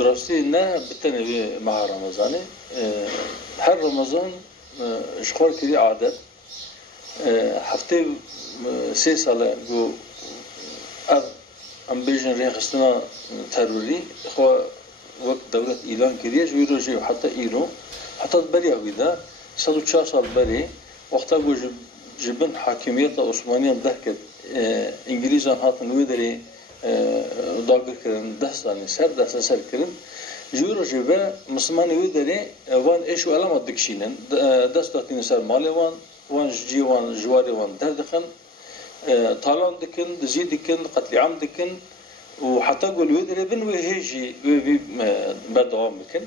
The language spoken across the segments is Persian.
براستی نه بتنه مع رمضانه هر رمضان اشخار كذي عادة هفته 3 ساله جو ام بيجن ريخستنا تروري خو وقت دولة إيران كذيش ويروجي وحتى إيران حتى بري أويدا 104 سال بري وقتها جو جبن حاكمية عثمانية دهكت إنجليزان هاتن ويدري داغر كرن دستاني سر كرن جوروجي و مسلماني ويدري وان إيشو علامة دكشينن دستاتين سر مالي وان جيوان جواري وان دردخن طالان دكن دزي دكن قتل عام دكن وحتى قول ويدري بن وهيجي بدوام بكن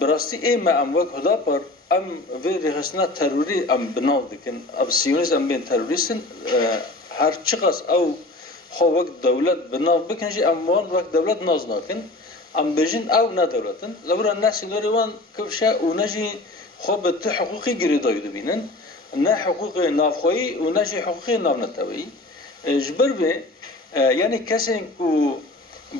براستي ايه ما ام وك هدا بر ام في رخصنا تروري ام بناو دكن اب سيونيز ام بين تروريستن هر چقاس او خو وقت دولت بناو بكن جي ام وان وقت دولت نازناكن ام بجن او نا دولتن لورا الناس لوريوان كفشا ونجي خو بت حقوقي جريداي دبينن نه حقوق نافخویی و نه حقوق نافنتویی جبر به یعنی کسی کو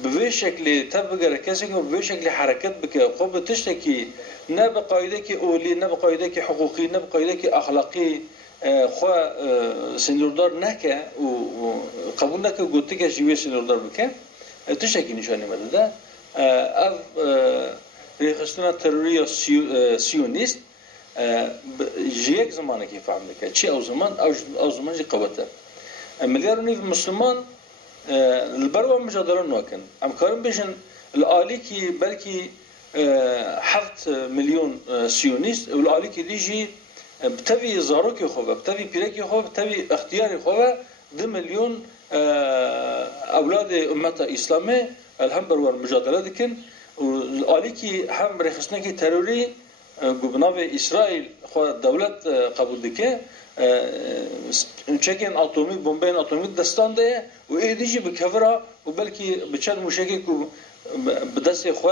به شکلی تبگر کسی کو به شکلی حرکت بکه خب تشتکی نه به قاعده کی اولی نه به قاعده کی حقوقی نه به قاعده کی اخلاقی خو سنوردار نکه و قبول نکه گوته که جوی سنوردار بکه تشتکی نشانی مدده اف ریخستنا تروری سیونیست جيك زمانه كيف عملك شيء او زمان جي قوته مليار نيف مسلمان البروا مجادله نوكن ام كارم بيجن الالي كي بلكي 7 مليون سيونيست والالي كي يجي بتبي زاروكي خوفه بتبي بيركي خوفه بتبي اختياري خوفه 2 مليون اولاد امه اسلامي الهم بروا مجادله دكن والالي كي هم رخصنا كي تروري گوبناوی اسرائیل خو دولت قبول دکه چکن اتمی بمبین اتمی دستان ده و ایدیجی به کفرا و بلکی بچند موشکی کو بدست خو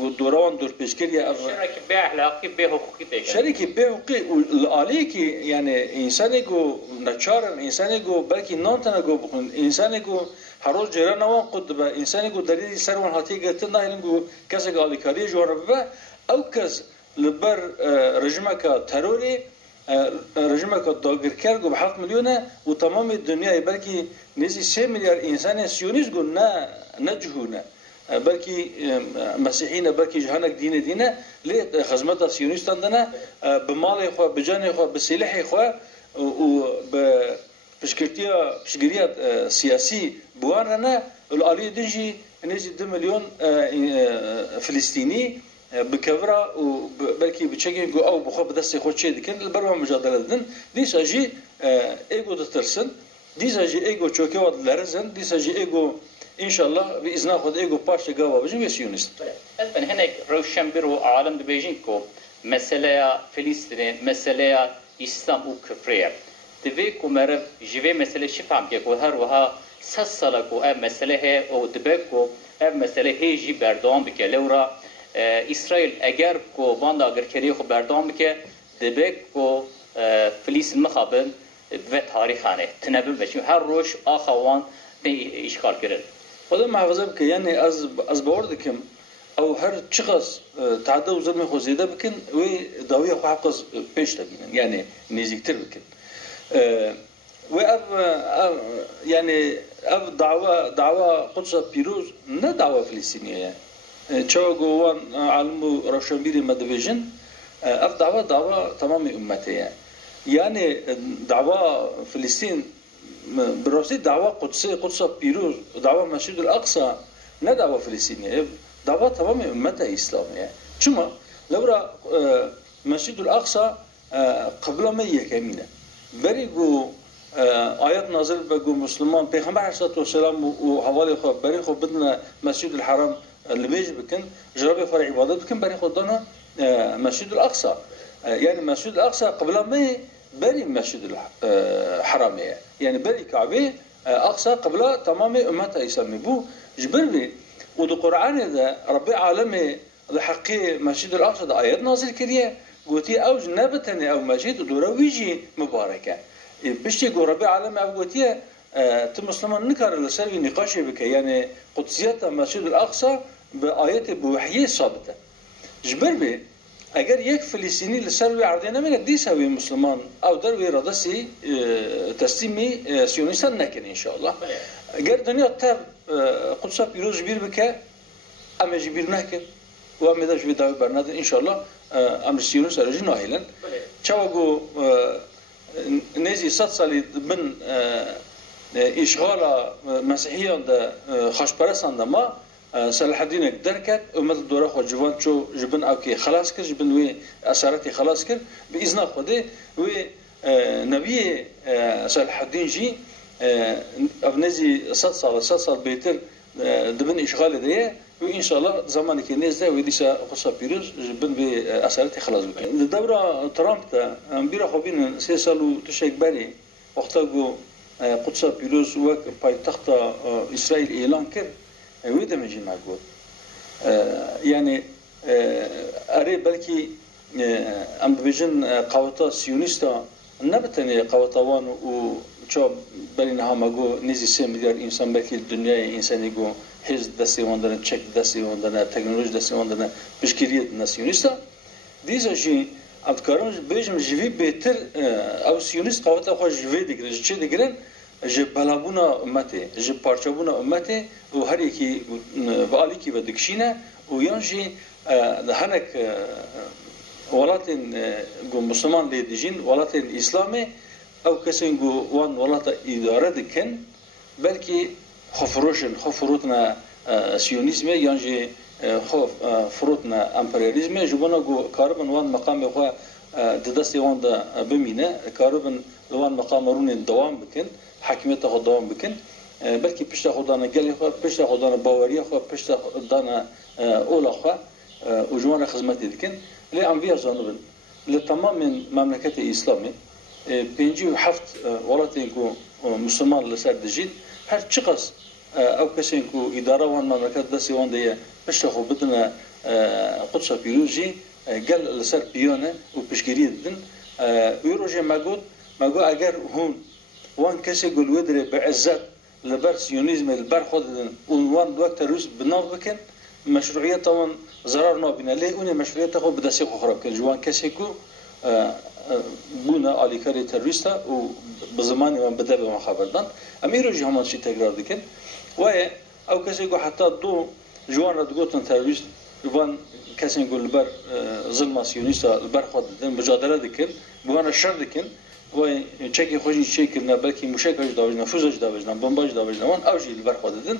و دوران دور پیشگیری شرکت به اخلاقی به حقوقی دیگه شرکت به حقوقی و عالی کی یعنی انسانی کو نچارن انسانی کو بلکی نانتنا کو بخون انسانی کو هر روز جرا نوان قد به انسانی کو دلیل سرون هاتی گرتن نه کو کسی گالی کاری جوړه او کس لبر رژیمه که تروری رژیمه که داگرکر گو به 7 میلیونه و تمام دنیای بلکه نزدیک 3 میلیارد انسان سیونیست گو نه جهونه بلکه مسیحیه بلکه جهانک دینه لی خدمت سیونیستان دنه به مال خو به جان خو به سلاح خو و به پشگیریات سیاسی بوانه العالی دنجی نزدیک 2 میلیون فلسطینی بكفرة وبلكي بتشجع جو أو بخوف بدرس يخوض شيء لكن البرنامج مجادلة دن دي ساجي إيجو تترسن دي ساجي إيجو شوكي واد لرزن دي ساجي إيجو إن شاء الله بإذن الله إيجو باش جوا بجن يسيونست. طيب هنا روشنبير وعالم دبيجين كو مسألة فلسطين مسألة إسلام وكفرية تبيكو مرف جوي مسألة شفام كي كو هر وها سالة كو مسألة هي أو تبيكو مسألة هي جي بردام بكلورا اسرائیل اگر کو باندا اگر کری خو بردام که دبک کو فلسطین مخابن و تاریخانه تنبه بشیم هر روش آخوان به اشغال کرد خدا محافظه بکن یعنی از باور دکم او هر چقدر تعدد و ظلم خو زیاده بکن و داوی خو حق پیش تبینن یعنی نزدیکتر بکن و یعنی دعوا قدس پیروز نه دعوا فلسطینیه چه جوان علم روشنبیری مدویجن اف دعوا تمام امتیه یعنی دعوا فلسطین براستی دعوا قدس پیروز دعوا مسجد الاقصی نه دعوا فلسطینیه دعوا تمام امت اسلامیه چما لورا مسجد الاقصی قبل ما یکمینه بری گو آیات نازل بگو مسلمان پیغمبر علیه السلام و حوالی خو بری خو بدنا مسجد الحرام اللي بيجي بكن جرب فرع عبادات بكن بري خدنا مسجد الأقصى يعني مسجد الأقصى قبل ما بري مسجد الحرام يعني بري كعبة أقصى قبل تمام أمتها يسمي بو جبر بي وده القرآن إذا ربي عالمي لحقي مسجد الأقصى ده آيات نازل كريه قوتي أو جنبتني أو مسجد دوره ويجي مباركة بشتي قو ربي عالمي أو قوتي تو مسلمان نکاره لسر وی نقاشی بکه یعنی قدسیت مسجد الاقصی به آیت بوحیه ثابته جبر به اگر یک فلسطینی لسر وی عرضه نمیگه دیسه وی مسلمان او در وی رادسی تسلیمی سیونیستان نکنه انشاءالله اگر دنیا تر قدس پیروز جبیر بکه اما جبیر نکن و اما داشت وی داوی برنده انشاءالله امر سیونیست ارجی ناهیلن چاوگو نزی 100 سالی من اشغال مسیحیان ده خاشپرستان ده ما صلاح الدین درکت امت دوره خود جوان چو جبن او که خلاص کرد جبن وی اثراتی خلاص کرد به اذن خوده وی نبی صلاح الدین جی اب نزی 100 سال بیتر دبن اشغال دیه و ان شاء الله زمانی که نزده و دیسا قصه پیروز جبن به اثراتی خلاص بکنه دوره ترامپ ده بیرا خوبین 3 سال و تشک بری وقتا گو قدس پیروز وک پایتخت اسرائیل اعلان کرد وی دمجی مقبول یعنی اره بلکی ام ببیجن قوتا سیونیستا نبتنی قوتاوان و چا بلی نها مگو نیزی 3 میلیارد انسان بلکی دنیای انسانی گو حزب دستی واندنه چک دستی واندنه تکنولوژی دستی واندنه بشکریت ناسیونیستا دیزا جی ابتکارم بیجم جوی بهتر او سیونیست قوتا خواه جوی دیگرن چه دیگرن جه بلابونا امته جه پارچابونا امته و هر یکی و آلیکی و دکشینه و یان جه هنک ولاتن گو مسلمان لیدیجین ولاتن اسلامی او کسی گو وان ولات اداره دکن بلکه خفروتنا سیونیزمه یان جه خفروتنا امپریالیزمه جبونا گو کاربن وان مقام خواه دستی وان دا بمینه کاربن وان مقام رون دوام بکن حاکمیت خود دوام بکن بلکه پشت خودانه گلی خود پشت خودانه باوری خود پشت خودانه اولا خود و جوان خدمتی دکن لی ام وی ازانوبن لتمام مملکت اسلامی 57 ولایتی کو مسلمان لسر دجید هر چقدر او کسی کو اداره وان مملکت دستی وان دیه پشت خود بدن قدس پیروزی گل لسر بیانه و پشگیری دن ویروجه مگو اگر هون وان کسی گلوه داره به عزت لبر سیونیزم لبر خودن وان وقت روز بناو بکن مشروعیت وان ضرر نابینه لی اون مشروعیت خود بدستی خود خراب کن جوان کسی کو بونه آلیکاری تروریستا و بزمانی وان بده به من خبردان امیرو جی همان چی تکرار دکن و او کسی کو حتی دو جوان را دگوتن تروریست وان کسی کو لبر ظلم سیونیستا لبر خودن مجادله دکن بوان شر دکن و چکی خوشی چی کردن بلکه موشکش داوجنا فوزش داوجنا بمباش داوجنا وان اوجی لبر خودن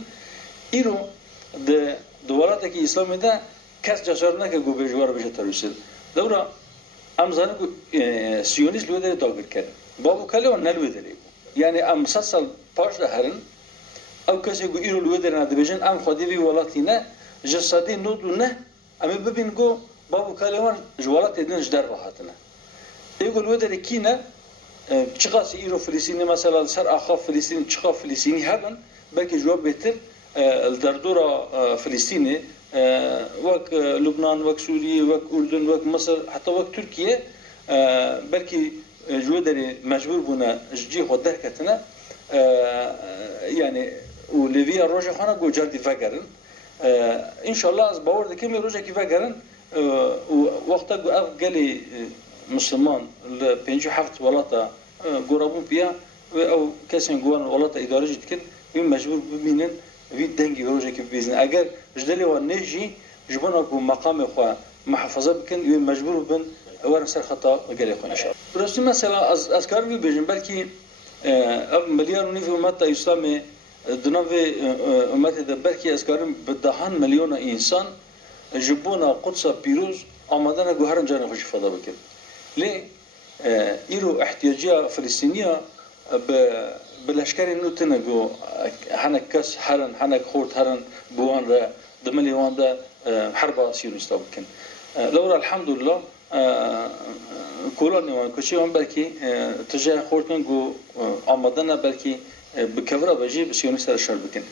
ایرو دولتی که اسلامی ده کس جسار نکه گو بجوار بشه تروریست دورا امزانه گو سیونیست لوده داغر کرد بابو کلی و نلوده داری یعنی ام 100 سال پاش ده هرن او کسی گو ایرو لوده نده بجن ام خودی وی ولاتی نه جسادی نودو نه اما ببین گو بابو کلی وان جوالاتی دنش در راحتنه ایگو لوده داری کی نه چقدر ایرو فلسطینی مثلا سر آخا فلسطینی چقدر فلسطینی هستن بلکه جواب بهتر در دورا فلسطینی وک لبنان وک سوریه وک اردن وک مصر حتی وک ترکیه بلکه جواب داری مجبور بونه جی خود درکتنه یعنی و لیویا روزه خانه گو جردی فکرن ان شاء الله از باور دکیم روزه کی فکرن و وقتا گو اف گلی مسلمان ل 57 ولاتا قرابون بیا و او کسی گوان ولاتا اداره جد کن و مجبور ببینن وی دنگی روزه که ببینن اگر جدلی و نجی جبنا کو مقام خو محافظه بکن و مجبور بن ورن سر خطا گلی خو ان شاء الله راستی مثلا از کار بی بجن بلکی اب مليار ونيف امت اسلامي دنوي امت ده بلکی از کارم بدهان میلیون انسان جبونا قدس پیروز آمدن گوهرن جان خوش فدا بکن لی ایرو احتیاجی فلسطینیا بالاشکاری نوتنه گو هنک کس هرن هنک خورد هرن بوان را دملی وان ده حرب سیونیستا بکن لورا الحمدلله کولانی وان کشی وان بلکی تجاه خورد گو آمدن بلکی بکورا بجی سیونیستا شر بکن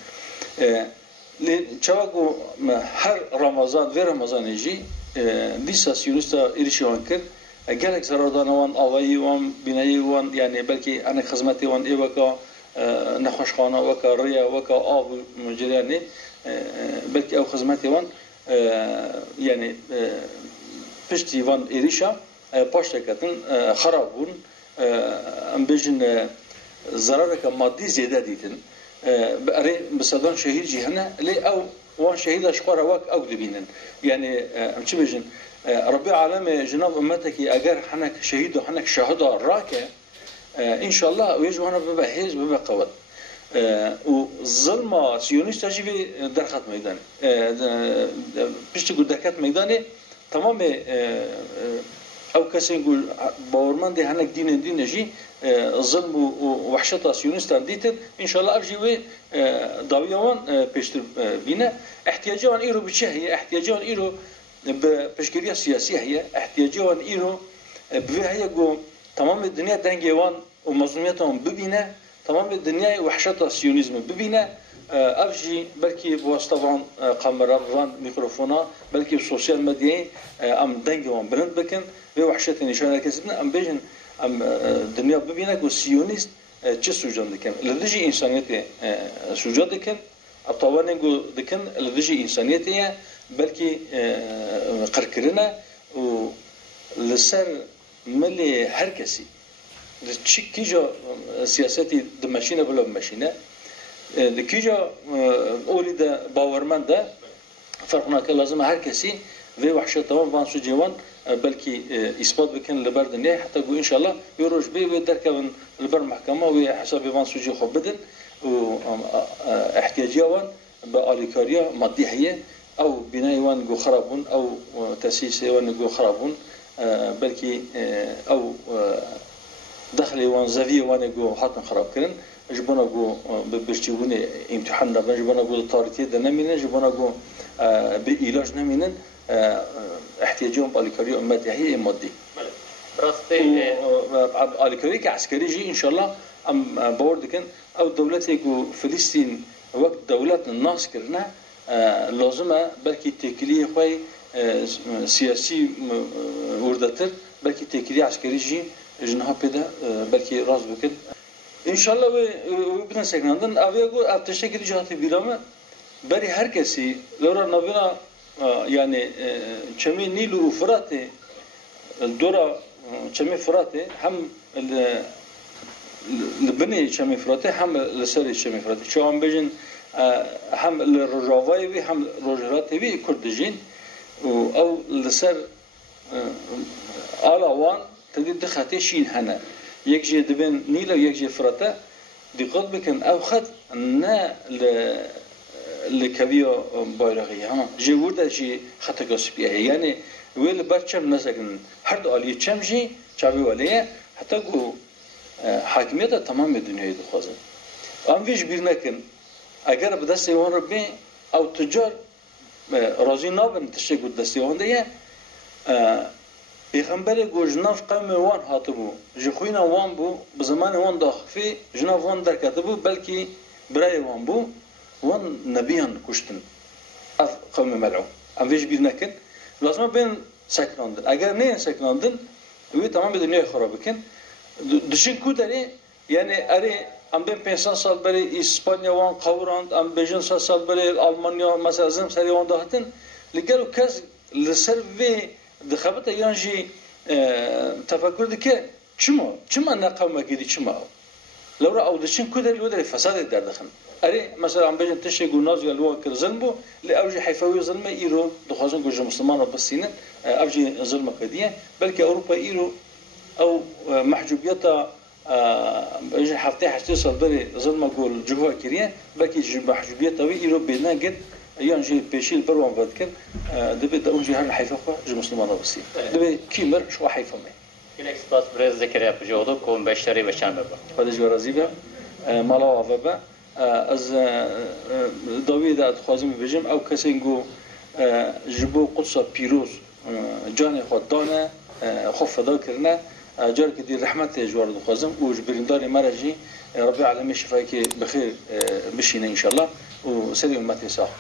لی چواگو هر رمضان و رمضان جی دیسا سیونیستا ایرشی وان کرد گلک زرادان وان آوایی وان بینایی وان یعنی بلکه آن خدمتی وان ایوکا نخوشخانه وكا ريا وكا آب جرياني بلكي أو خدماتي وان يعني پشتی وان ایریشا پاشتکتن خرابون ام بیشن ضرر که مادی زیاده دیدن برای بسدان شهید جهنه لی او وان شهید اشقار واق او دبینن یعنی ام چی بیشن ربی عالم جناب امتکی اگر حنک شهید و حنک شهید راکه ان شاء الله ويجوانا ببا هيز ببا قوت وظلم سيونيست جيبي درخت ميدان بيشتي دركات ميداني تمام او کسی نقول باورمند هنگ دین جی ظلم و وحشت سیونیست دیتن ان شاء الله ارجوی داویان پیشتر بینه احتیاجان ایرو بچه هی احتیاجان ایرو به پشگیری سیاسی هی احتیاجان ایرو به هی گو تمام دنیا دنگیوان و مظلومیتان ببینه تمام دنیا وحشت سیونیسم ببینه افجی بلکی بواسطه قمران میکروفونا بلکی سوسیال مدیا ام دنگیوان برند بکن به وحشت نشانه کسبنا ام بیشن ام دنیا ببینه که سیونیست چه سوجان دکن لذی انسانیت سوجان دکن ابطوانه گو دکن لذی انسانیتیه بلکی قرکرنا و لسر ملی هر کسی کیجا سیاستی دمشینه بلا مشینه کیجا اولی ده باورمنده فرقنا که لازم هر کسی و وحشت تمام وانسو جوان بلكي اثبات بكن لبر دنيا حتى قو ان شاء الله يروج بي ودركبن لبر محكمه وحساب وان سوجي خو بدن واحتياجيا باليكاريا ماديه هي او بناء وان جو خرابون او تاسيس وان جو خرابون بلكي او دخل وان زافي وان جو حاطن خراب كرن جبنا جو بشتيوني امتحان دابا جبنا جو طارتي دنمين جبنا جو بعلاج نمين احتياجهم بالكاريو امتي هي مادي براسته الكاري كعسكري جي ان شاء الله ام بوردكن او دولتي فلسطين وقت دولة الناس كرنا لازمه بلكي تكليه خوي سياسي وردتر بلكي تكليه عسكري جي جنها بدا بلكي راس بكن ان شاء الله وبدنا سكناندن افيغو اتشكل جهات بيرامه بري هر كسي لورا نبينا يعني چمي نيل وفرات الدورة چمي فرات هم البني چمي فرات هم لسري چمي فرات شو هم بيجن هم الرجاوي وي هم رجرات وي كردجين او لسر آلاوان تدي دخاتي شين هنا يكجي دبن نيل ويكجي فرات دقت بكن او خد نا لكبيو بايرغي ها جورده جي خطا قصبيه يعني ويل برچم نسكن هر دو علي چمجي چاوي وليه حتى جو حاكميه تمام الدنيا دخوازن ام ويش بيرنكن اگر بدستيون ربي او تجار راضي نابن تشكو دستيون ديه پیغمبر گوجناف قوم وان هاتبو جخوينا وان بو بزمان وان داخفي جناف وان دركتبو بلكي براي وان بو وان نبيان كشتن اف قوم ملعون ام فيش بيرنكن لازم بين سكناندن اگر نه سكناندن وي تمام الدنيا خراب كن دشين كودري يعني اري ام بين 500 سال بري اسبانيا وان قوراند ام بين 500 سال بري المانيا مثلا زم سري وان دهتن لقالوا كاز لسرفي دخبت يانجي تفكر دك چما نقوم كدي چما لو را او دشين كودري ودري فساد در دخن اري مثلا عم بيجن تشي جوناز يلو كرزنبو لاوجي حيفاوي ظلمه ايرو دخازن جوج مسلمان بسين اوجي ظلمه كديه بلكي اوروبا ايرو او محجوبيتها اجي حفتي حتى صدري ظلمه جول جوه كريه بلكي محجوبيتها ايرو بينا قد يانجي بيشيل بروان بدكن دبي داوجي هر حيفا جو مسلمان بسين دبي كيمر شو حيفا مي الى اكسباس بريز ذكر يا بجودو كون بشري بشان بابا هذا جو رازيبا مالا وافبا از داوید ادخوازم بجم او کسی گو جبو قدس پیروز جان خود دانه خوف فدا کرنه جار که دی رحمت جوار دخوازم و جبرینداری مرجی ربی العالمین شفایی که بخیر بشینه ان شاء الله و سری امتی صاحب